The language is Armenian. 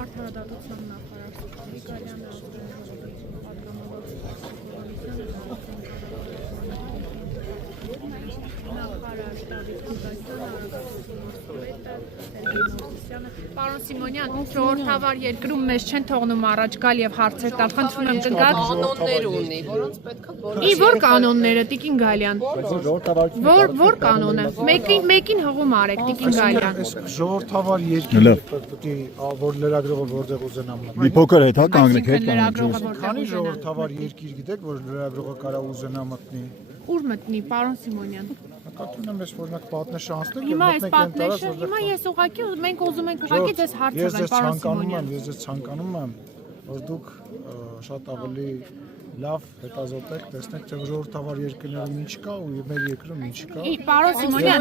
Արդարադատության նախարար Գրիգորյանը նախարար Դավիթ Գուզակյանը, Պարոն Սիմոնյան, ժողովրդավար երկրում մեզ չեն թողնում առաջ գալ եւ հարցեր տալ, խնդրում եմ կգաք կանոններ ունի, որոնց պետքա ի որ կանոնները, Տիկին Գալյան, որ կանոնը, մեկին հղում արեք, Տիկին Գալյան, ժողովրդավար երկիր պետք է որ լրագրողը որտեղ ուզենամ Մի փոքր հետ հա կանգնեք հետ քանի ժողովրդավար երկիր գիտեք որ լրագրողը կարա ուզենա մտնի ուր մտնի, Պարոն Սիմոնյան։ Կատուն եմ ես օրինակ պատնեշը անցնել Հիմա այս պատնեշը, հիմա ես ուղղակի մենք ուզում ենք ուղղակի ձեզ հարցնել, Պարոն Սիմոնյան։ Ես ձեզ ցանկանում եմ որ դուք շատ ավելի լավ հետազոտեք, տեսնեք թե ժողովրդավար երկրներում ինչ կա ու մեր երկրում ինչ կա։ Պարոն Սիմոնյան